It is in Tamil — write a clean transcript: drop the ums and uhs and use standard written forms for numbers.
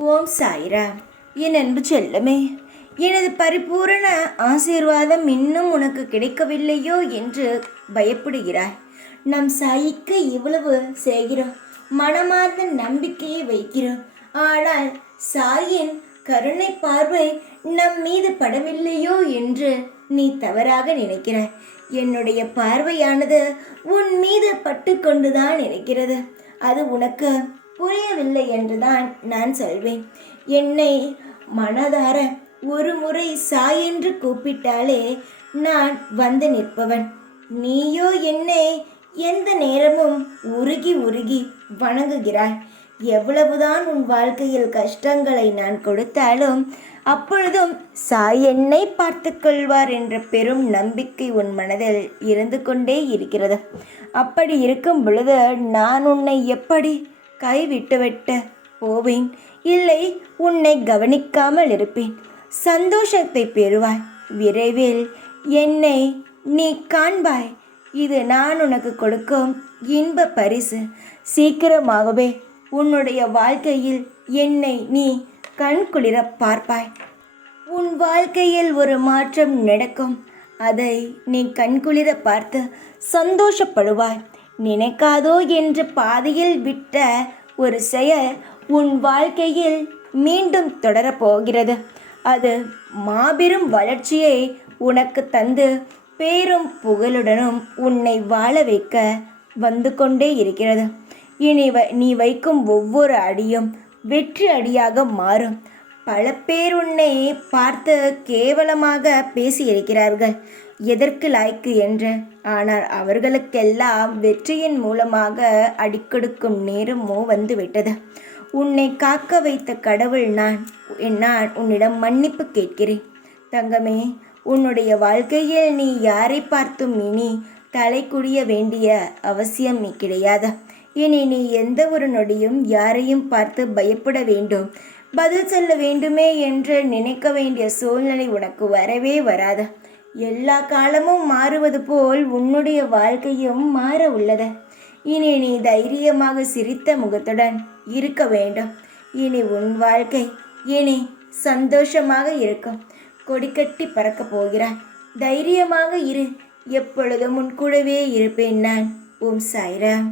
ஓம் சாய்ராம். என் அன்பு செல்லமே, எனது பரிபூரண ஆசீர்வாதம் இன்னும் உனக்கு கிடைக்கவில்லையோ என்று பயப்படுகிறாய். நம் சாய்க்கு இவ்வளவு செய்கிறோம், மனமார்ந்த நம்பிக்கையை வைக்கிறோம். ஆனால் சாயின் கருணை பார்வை நம் மீது படவில்லையோ என்று நீ தவறாக நினைக்கிறாய். என்னுடைய பார்வையானது உன் மீது பட்டு கொண்டுதான் இருக்கிறது. அது உனக்கு புரியவில்லை என்றுதான் நான் சொல்வேன். என்னை மனதார ஒரு முறை சாய் என்று கூப்பிட்டாலே நான் வந்து நிற்பவன். நீயோ என்னை எந்த நேரமும் உருகி உருகி வணங்குகிறாய். எவ்வளவுதான் உன் வாழ்க்கையில் கஷ்டங்களை நான் கொடுத்தாலும் அப்பொழுதும் சாய் என்னை பார்த்து கொள்வார் என்ற பெரும் நம்பிக்கை உன் மனதில் இருந்து கொண்டே இருக்கிறது. அப்படி இருக்கும் பொழுது நான் உன்னை எப்படி கைவிட்டுவிட்டு போவேன்? இல்லை, உன்னை கவனிக்காமல் இருப்பேன். சந்தோஷத்தை பெறுவாய். விரைவில் என்னை நீ காண்பாய். இது நான் உனக்கு கொடுக்கும் இன்ப பரிசு. சீக்கிரமாகவே உன்னுடைய வாழ்க்கையில் என்னை நீ கண்குளிர பார்ப்பாய். உன் வாழ்க்கையில் ஒரு மாற்றம் நடக்கும். அதை நீ கண்குளிர பார்த்து சந்தோஷப்படுவாய். நினைக்காதோ என்று பாதியில் விட்ட ஒரு செயல் உன் வாழ்க்கையில் மீண்டும் தொடரப்போகிறது. அது மாபெரும் வளர்ச்சியை உனக்கு தந்து பேரும் புகழுடனும் உன்னை வாழ வைக்க வந்து கொண்டே இருக்கிறது. இனி நீ வைக்கும் ஒவ்வொரு அடியும் வெற்றி அடியாக மாறும். பல பேர் உன்னை பார்த்து கேவலமாக பேசியிருக்கிறார்கள், எதற்கு லாய்க்கு என்று. ஆனால் அவர்களுக்கெல்லாம் வெற்றியின் மூலமாக அடிக்கொடுக்கும் நேரமோ வந்துவிட்டது. உன்னை காக்க வைத்த கடவுள் நான் உன்னிடம் மன்னிப்பு கேட்கிறேன். தங்கமே, உன்னுடைய வாழ்க்கையில் நீ யாரை பார்த்தும் இனி தலை குடிய வேண்டிய அவசியம் கிடையாது. இனி நீ எந்த ஒரு நொடியும் யாரையும் பார்த்து பயப்பட வேண்டும், பதில் சொல்ல வேண்டுமே என்று நினைக்க வேண்டிய சூழ்நிலை உனக்கு வரவே வராது. எல்லா காலமும் மாறுவது போல் உன்னுடைய வாழ்க்கையும் மாற உள்ளது. இனி நீ தைரியமாக சிரித்த முகத்துடன் இருக்க வேண்டும். இனி உன் வாழ்க்கை இனி சந்தோஷமாக இருக்கும். கொடிக்கட்டி பறக்கப் போகிறாய். தைரியமாக இரு. எப்பொழுதும் உன் கூடவே இருப்பேன் நான். ஓம் சாய்ராம்.